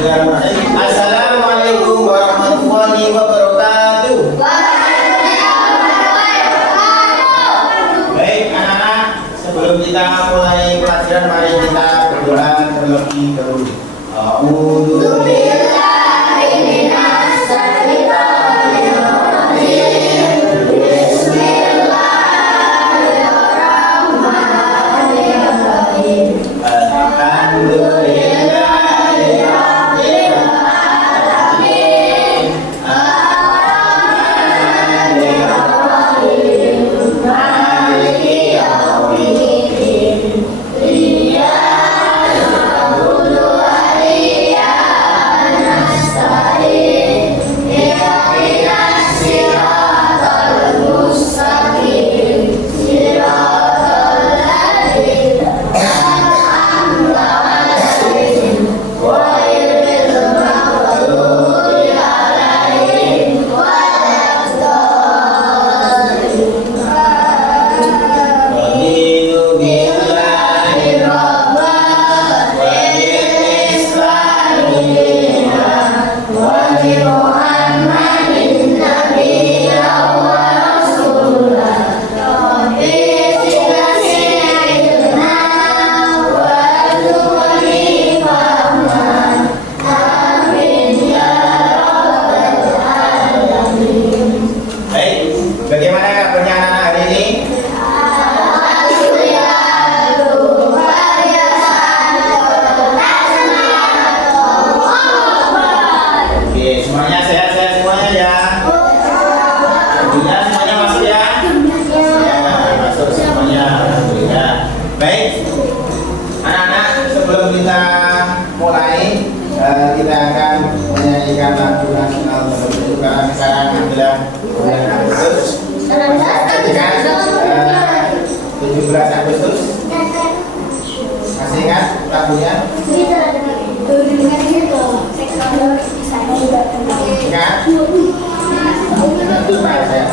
Assalamualaikum warahmatullahi wabarakatuh. Baik anak-anak, sebelum kita mulai pelajaran, mari kita berdoa terlebih dahulu. A'udzu billahi minas syaitonir rajim. Bismillahirrahmanirrahim. Alhamdulillahi rabbil alamin. Ar-Rahmanir Rahim. Maliki yaumiddin. Iyyaka na'budu wa iyyaka nasta'in. Ihdinas siratal mustaqim. Siratal ladzina an'amta 'alaihim ghairil maghdubi 'alaihim waladdallin. Raditu billahi rabban wa bil islami dinan wa bi Muhammadin nabiyyan wa rasulan. Rabbi zidni ilman wa rzuqni fahman. Amin ya rabbal alamin. Baik, bagaimana kabarnya anak-anak hari ini? Oke, semuanya sehat-sehat semuanya ya. Alhamdulillah semuanya masuk ya. Ya, masuk semuanya. Alhamdulillah. Baik, anak-anak, sebelum kita mulai, kita akan menyanyikan lagu nasional terlebih dahulu karena sekarang adalah bulan Agustus. Kan, 17 Agustus. Masih ingat lagunya? Ingat? Itu Pak saya.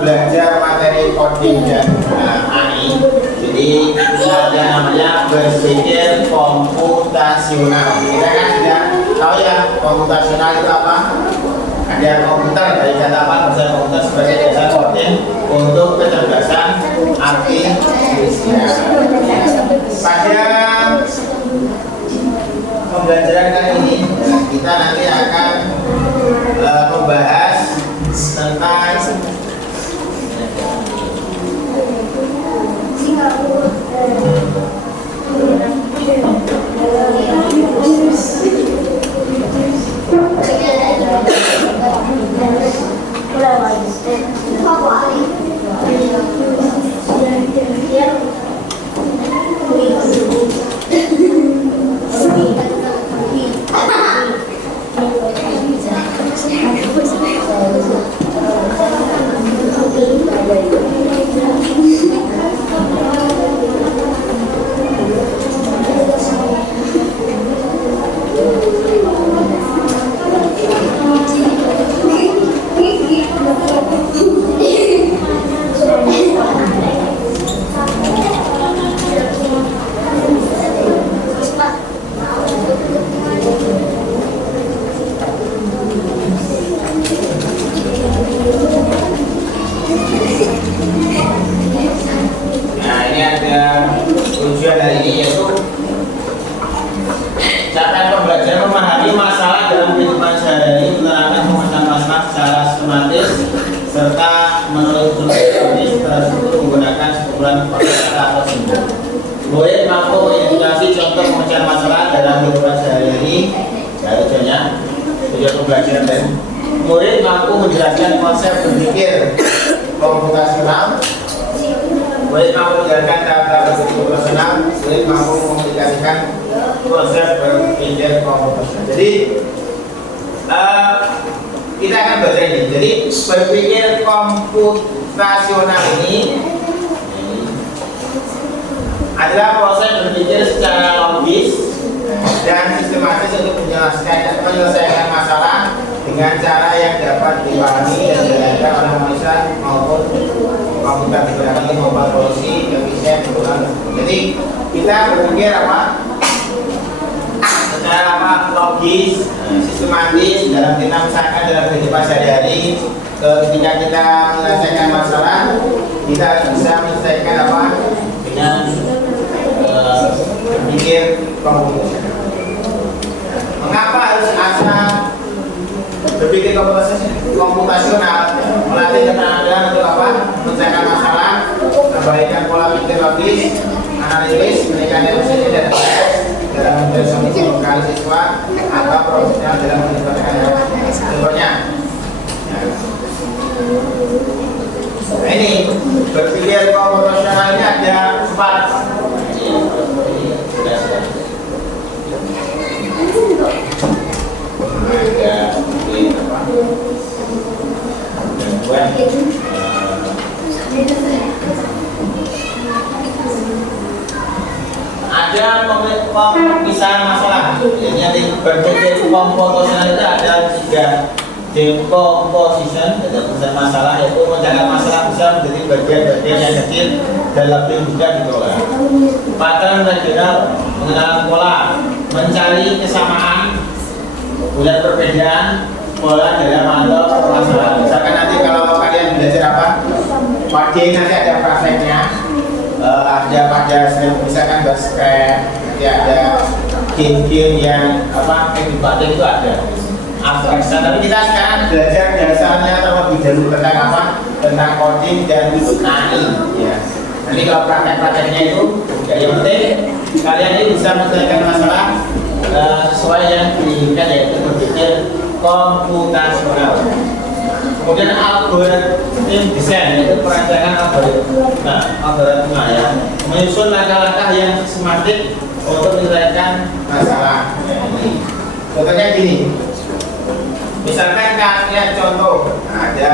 belajar materi coding dan AI. Jadi ada namanya berpikir komputasional. Kita kan sudah tahu ya komputasional itu apa? Ada komputer dari kata apa? Bahasa komputer sebagai dasar coding untuk kecerdasan artifisial. Pada pembelajaran kali ini kita nanti akan membahas tentang tujuan dari ini yaitu cara pembelajaran memahami masalah dalam kehidupan sehari-hari, menerangkan pemecahkan masalah secara sistematis serta menulis tulis terstruktur menggunakan sekumpulan kata atau simbol. Murid mampu mengidentifikasi contoh pemecahan masalah dalam kehidupan sehari-hari. Tujuannya tujuan pembelajaran dan murid mampu menjelaskan konsep berpikir komputasional. Murid mampu menjalankan tahap-tahap berpikir komputasional. Murid mampu mengaplikasikan proses berpikir komputasional. Jadi kita akan belajar ini. Jadi berpikir komputasional ini adalah proses berpikir secara logis dan sistematis untuk menyelesaikan masalah dengan cara yang dapat dipahami dan dijalankan oleh manusia maupun komputer digunakan untuk membuat solusi efisien berulang. Jadi kita berpikir apa? Secara apa? Logis, sistematis dalam kita misalkan dalam kehidupan sehari-hari. Ketika kita menyelesaikan masalah, kita bisa menyelesaikan apa? Dengan berpikir komputasional. Mengapa harus asal berpikir komputasional? Melatih keterampilan untuk apa? Menyelesaikan masalah, perbaikan pola pikir logis, analisis, meningkatkan efisiensi dan dalam menjadi lokal siswa atau profesional dalam menyelesaikan contohnya. Nah, ini berpikir komputasional ini ada 4. Ada pemisahan masalah. Jadi nanti berpikir komputasional itu ada 3 decomposition, ada pemisahan masalah, yaitu menjaga masalah besar menjadi bagian-bagian yang kecil dan lebih mudah dikelola. Pattern regional, mengenal pola, mencari kesamaan, melihat perbedaan pola dalam atau permasalahan. Misalkan nanti kalau kalian belajar apa? Coding nanti ada prakteknya. Ada pada misalkan basket, nanti ada game-game yang apa edukatif itu ada. Abstraksan, tapi kita sekarang belajar dasarnya terlebih dahulu tentang apa? Tentang coding dan AI. Ya. Nanti kalau praktek-prakteknya itu, yang penting kalian ini bisa menyelesaikan masalah sesuai yang diinginkan, yaitu berpikir komputasional. Kemudian algoritma desain, yaitu perancangan algoritma ya, menyusun langkah-langkah yang sistematik untuk menyelesaikan masalah. Contohnya gini, misalkan kalian contoh ada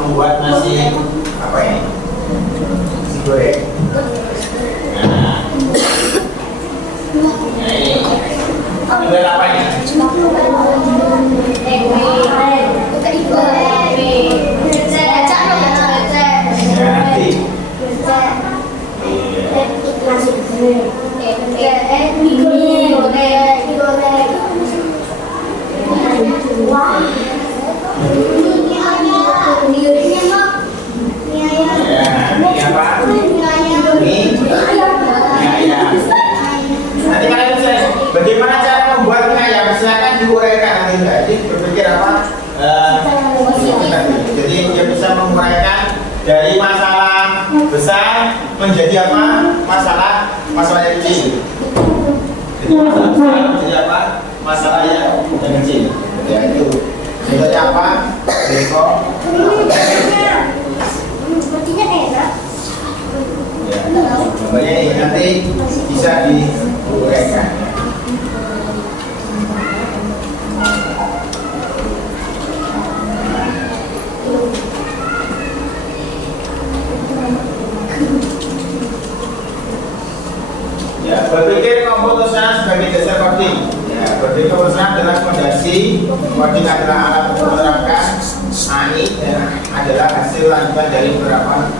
membuat nasi apa ini? Nasi goreng. Nah ini buat apa ini? Jadi dia bisa menguraikan dari masalah besar menjadi apa? Masalah yang kecil. Jadi masalah besar menjadi apa? Masalah yang kecil. Ya itu. Contohnya apa? Besok. Sepertinya enak. Ya, contohnya ini nanti bisa diuraikan. Ya, berpikir komputernya sebagai dasar coding. Ya, berpikir komputernya adalah fondasi, coding adalah alat untuk menerapkan AI dan adalah hasil lanjutan dari beberapa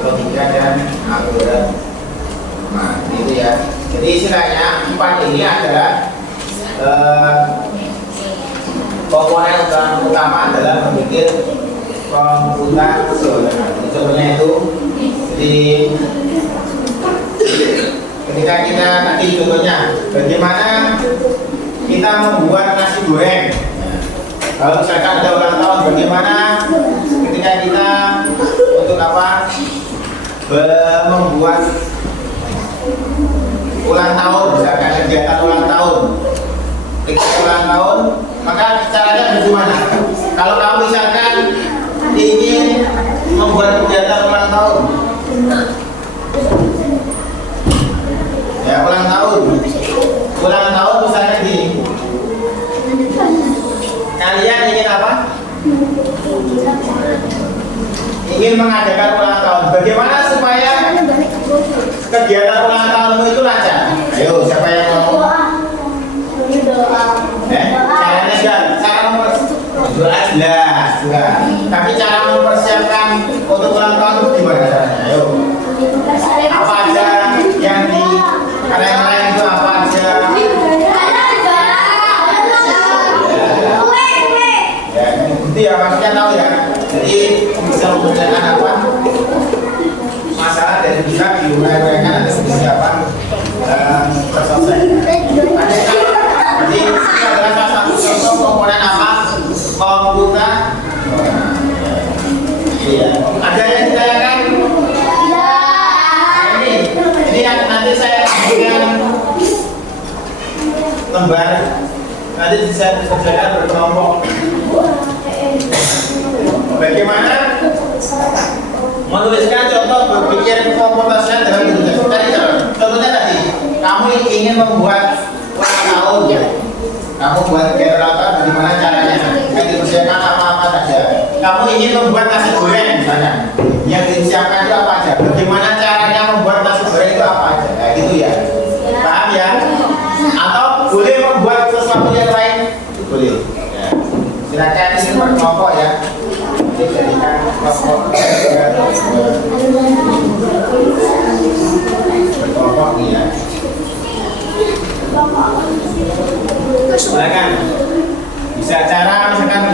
logika dan algoritma. Gitu ya. Jadi istilahnya empat ini adalah komponen utama adalah berpikir komputasional. Contohnya itu di ketika kita tadi contohnya bagaimana kita membuat nasi goreng. Kalau misalkan ada ulang tahun, bagaimana ketika kita untuk apa membuat ulang tahun, misalkan kegiatan ulang tahun, ketika ulang tahun, maka caranya bagaimana? Kalau kamu misalkan ingin membuat kegiatan ulang tahun, ya ulang tahun misalnya gini, kalian ingin apa? Ingin mengadakan ulang tahun. Bagaimana supaya kegiatan ulang tahunmu itu lancar? Ayo, siapa yang mau? Caranya jelas. Doa jelas. Tapi cara mempersiapkan untuk ulang tahun itu gimana caranya? Ayo. Apa aja yang di lain itu apa aja? Ya, itu ya maksudnya tahu ya. Jadi bisa memudahkan apa? Masalah dari bisa diuraikan atau seperti apa? Terselesai. Jadi ini adalah salah satu contoh komponen apa? Komputer. Iya. Ada yang ditanyakan? Ini yang nanti saya berikan lembar. Nanti saya kerjakan berkelompok. Bagaimana menuliskan contoh berpikir komputasinya dalam bentuk tadi? Contohnya tadi, kamu ingin membuat ulang tahun, ya? Kamu buat kegiatan ulang tahun, bagaimana caranya? Yang dipersiapkan apa-apa saja. Kamu ingin membuat nasi goreng, misalnya. Yang disiapkan itu apa aja? Bagaimana caranya membuat nasi goreng itu apa aja? Nah, gitu ya. Paham ya? Atau boleh membuat sesuatu yang lain? Boleh. Ya. Silakan ini berkelompok ya. Dijadikan kelompok berkelompok nih ya. Silakan. Bisa cara misalkan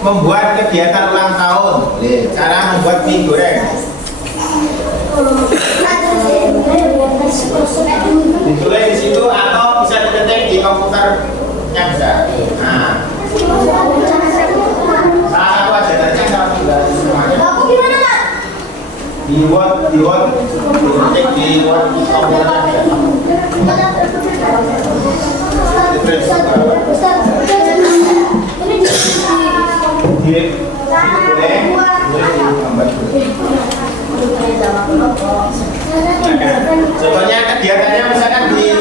membuat kegiatan ulang tahun. Cara membuat mie goreng. Ditulis di situ atau bisa diketik di komputernya bisa. Nah. Salah satu aja tadi yang salah juga semuanya. Aku gimana, Kak? Di Word, diketik di Word komputernya bisa. Contohnya kegiatannya misalkan di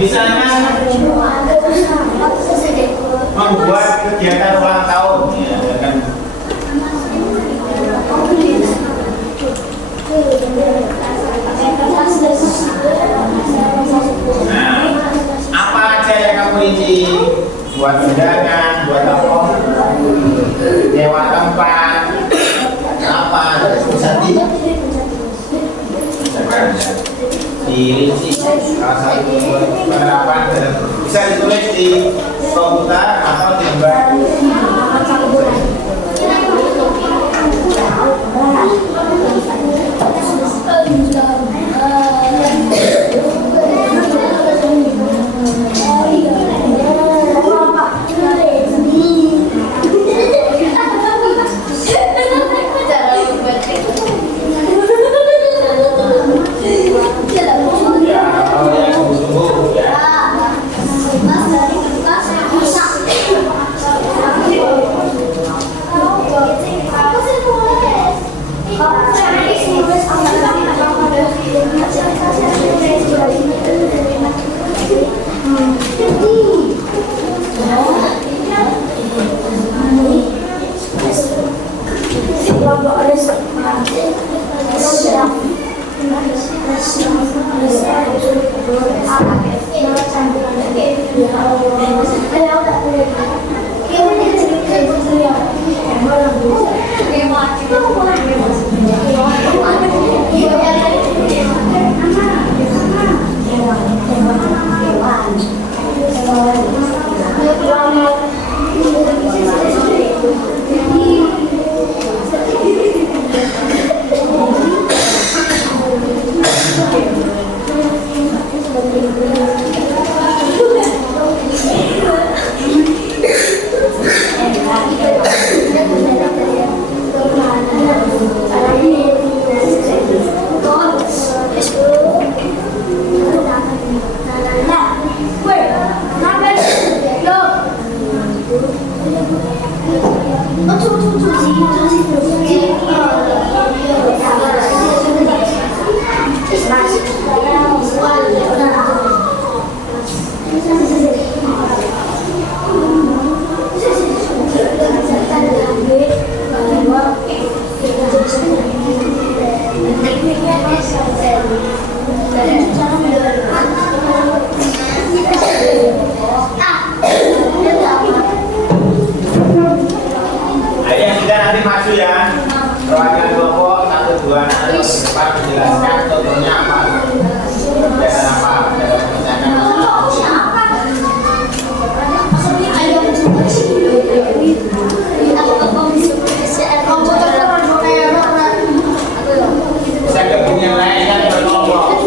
misalnya membuat kegiatan ulang tahun ya, kan? Nah, apa aja yang kamu rinci? Buat undangan, buat apa? Nyewa tempat, apa? Bisa dirinci salah satu penerapan bisa ditulis di komputer atau di lembar. Ayo yang sudah nanti maju ya. Perwakilan kelompok 1, 2 anak di depan menjelaskan contohnya apa. Kegiatan apa? Bisa gabung yang lain kan berkelompok.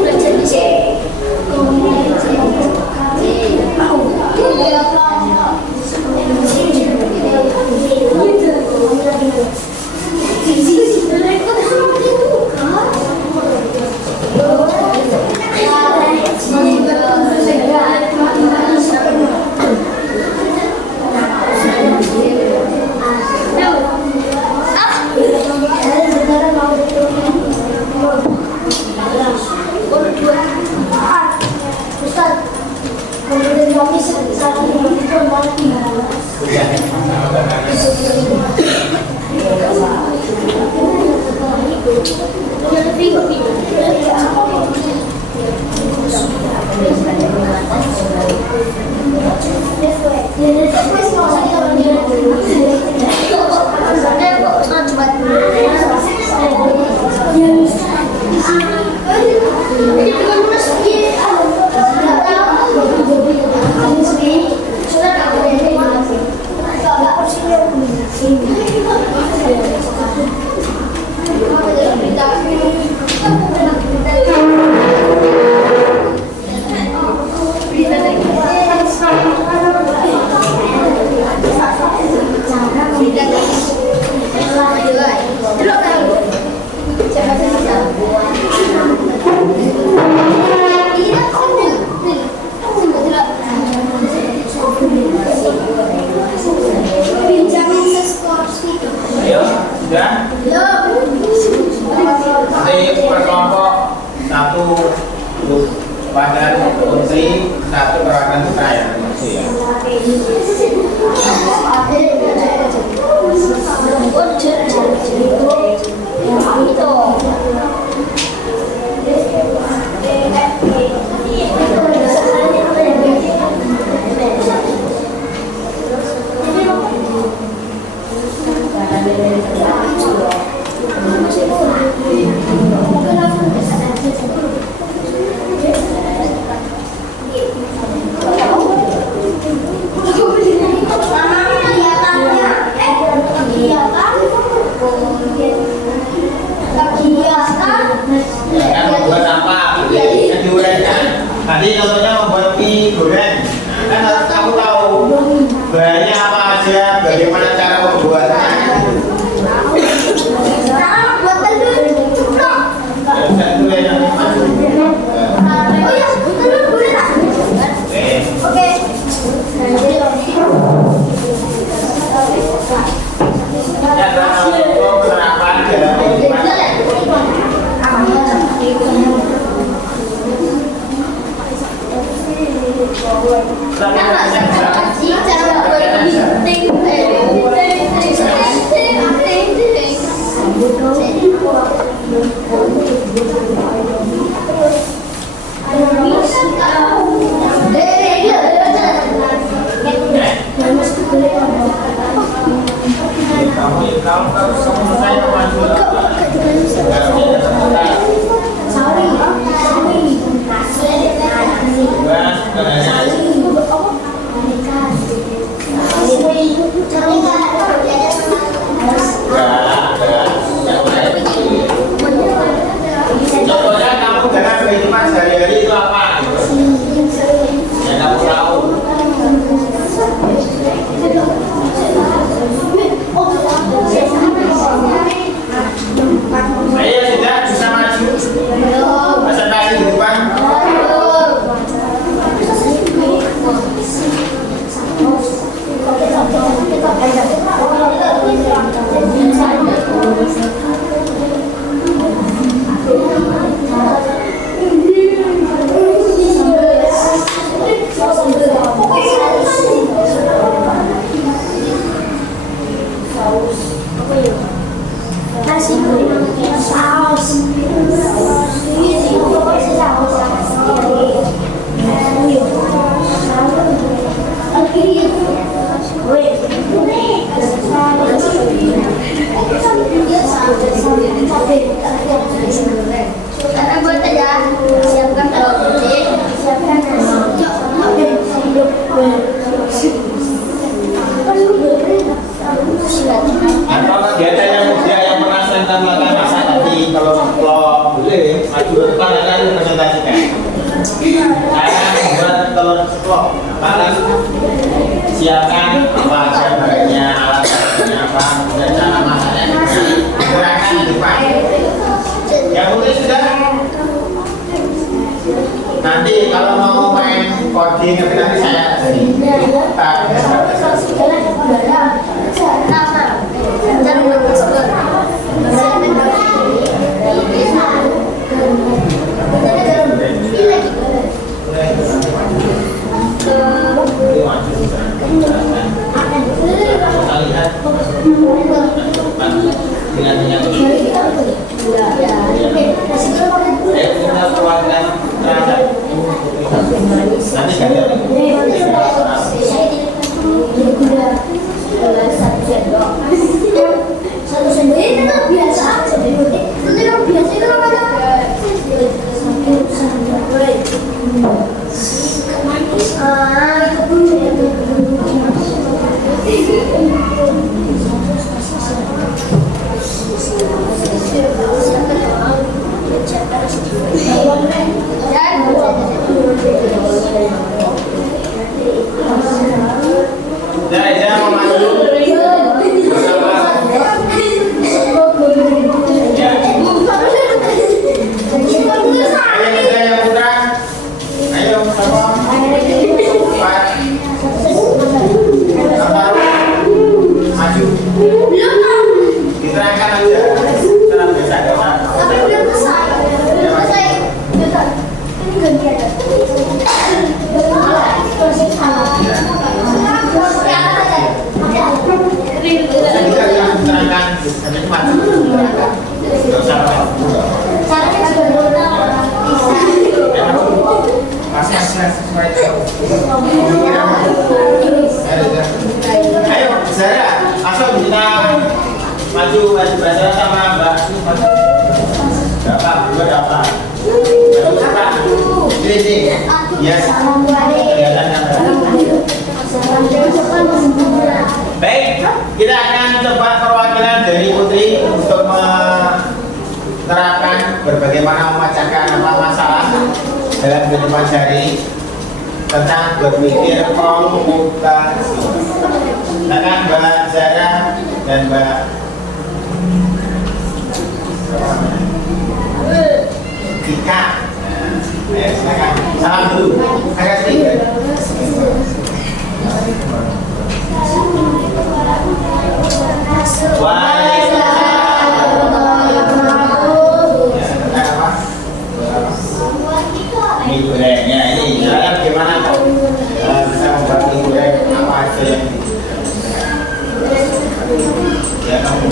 Ayo, sudah? Nanti per kelompok 1 untuk badan fungsi, 1 perwakilan kita ya, fungsi ya. Kan membuat apa? Yang diuraikan. Tadi contohnya membuat mie goreng. Kan harus kamu tahu bahannya apa aja, bagaimana cara membuatnya. Ya, itu yang maju. Oke. Ya, untuk penerapan dalam kehidupan. Kamu selesai maju. Contohnya kamu dalam kehidupan sehari-hari itu apa? Yang kamu tahu. Ayo sudah bisa maju. Presentasi di depan. Apa ya? Nasi goreng saus. Iya sih, pokoknya saus sendiri. Karena buat aja siapkan telur putih, siapkan nasi. Atau kegiatan yang muda yang pernah Santa melakukan masa tadi kalau boleh maju ke depan akan presentasikan. Saya membuat telur ceplok, akan siapkan apa aja bahannya, alat-alatnya apa, dan cara masaknya. Gerakan di depan. Yang putih sudah. Nanti kalau mau main coding nanti saya Baik, kita akan coba perwakilan dari Putri untuk menerapkan bagaimana memecahkan masalah dalam kehidupan sehari tentang berpikir komputasi. Silakan Mbak Zara dan Mbak Tika. Ayo silakan. Salam dulu. Saya sedikit. Mie gorengnya ini, silakan gimana bisa membuat mie goreng apa aja yang ya kamu.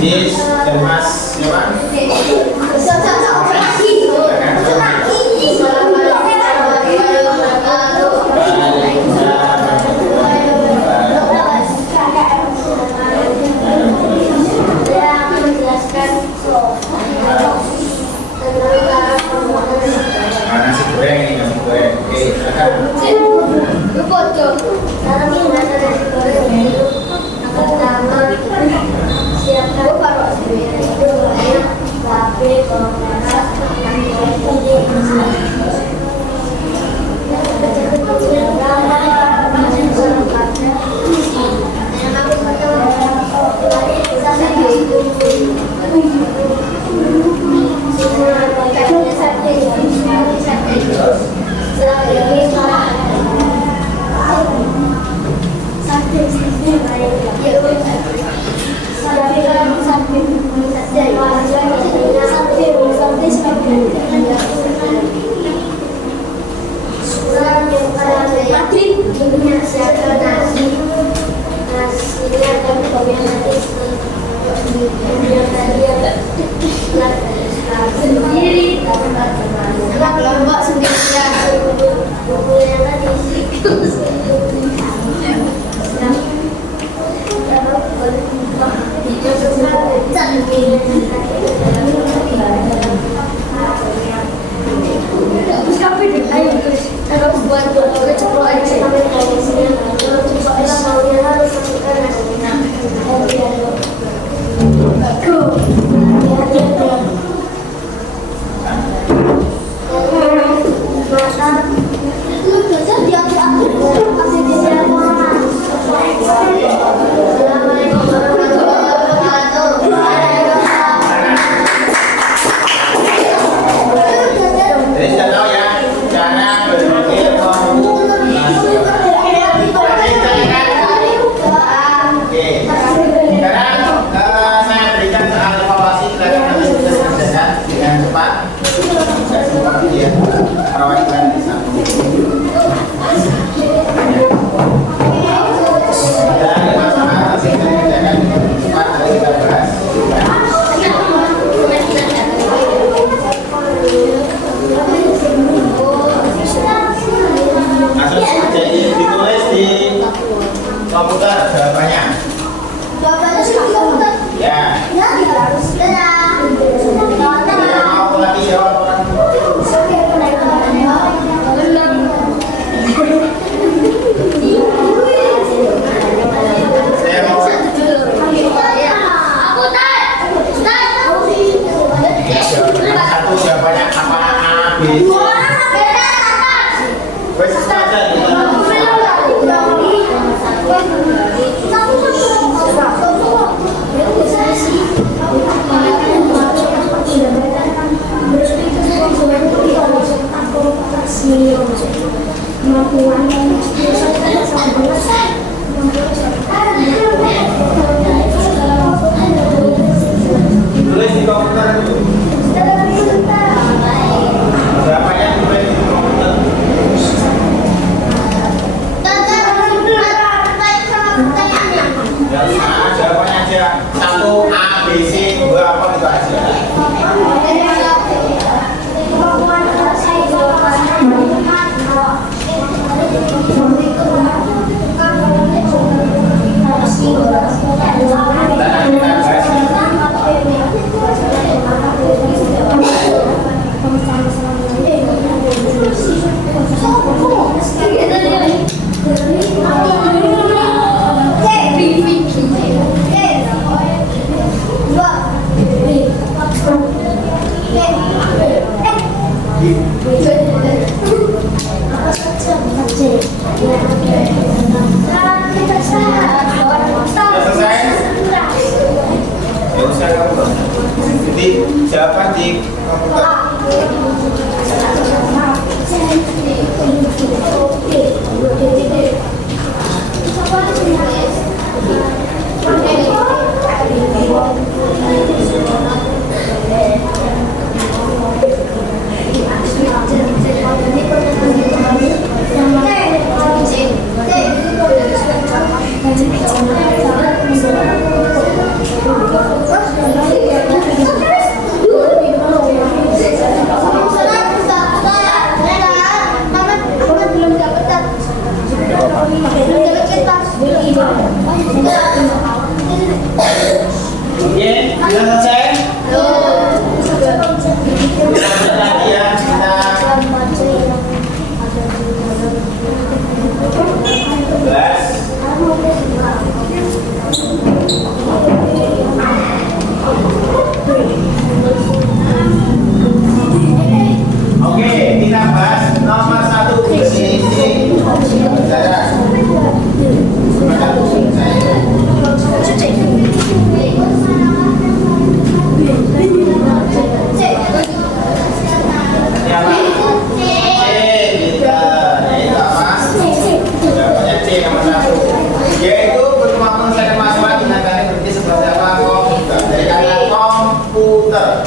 Jis dan Mas siapa? Nasi goreng ini, nasi goreng. Oke, silakan. Tulis di komputer itu. Berapa yang tulis di komputer? Ya, jawabannya aja 1 A B C 2 apa itu aja. Jadi jawaban di komputer. Oke, sudah selesai? Kita lagi ya, kita belas. Oke, kita bahas nomor 1 definisi jarak. Yaitu berkembang saya masalah dengan tadi berarti seperti apa komputer dari kata komputer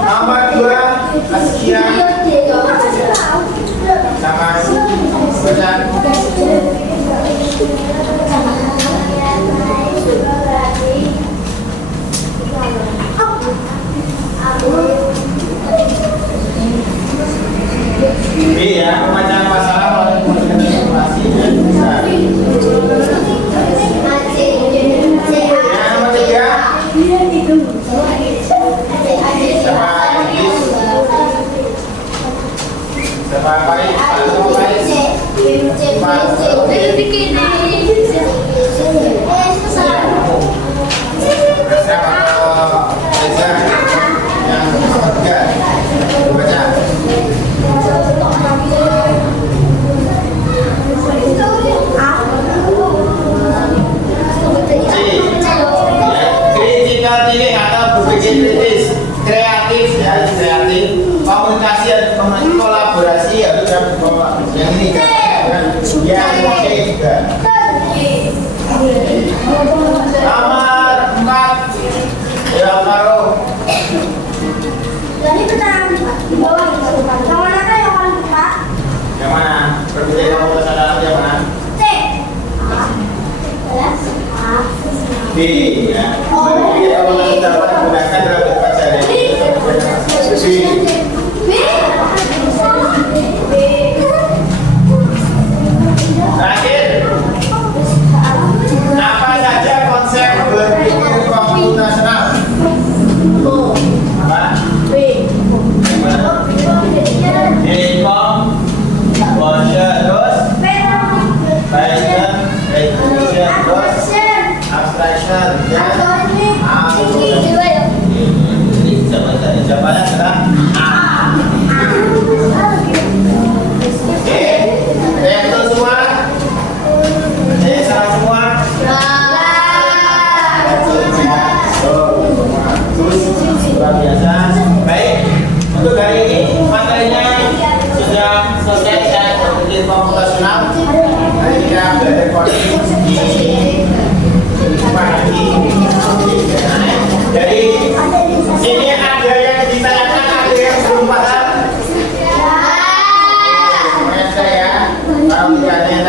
nomor 2 Asia sama baca B ya, pembacaan masalah melalui pemberian informasi dan bisa. Ya, nomor 3 sama Inggris sama baik komunikasi dan kolaborasi harus yang ini kan yang ketiga nomor 4 ya Maro yang mana berbeda kamu kesadaran yang mana B ya berbeda kamu dapat menggunakan dalam berbaca B terakhir, apa saja konsep berpikir komputasional? Apa? Income, motion, terus Python, recognition, terus abstraction, dan jadi jawabannya adalah A. Oke, yang betul semua? Yang salah semua? Luar biasa. Baik, untuk hari ini materinya sudah selesai. Saya berpikir komputasional. Hari ini kita belajar coding di pagi. Jadi ini ada yang ditanyakan, ada yang belum paham. Ya, kalau tidak ada yang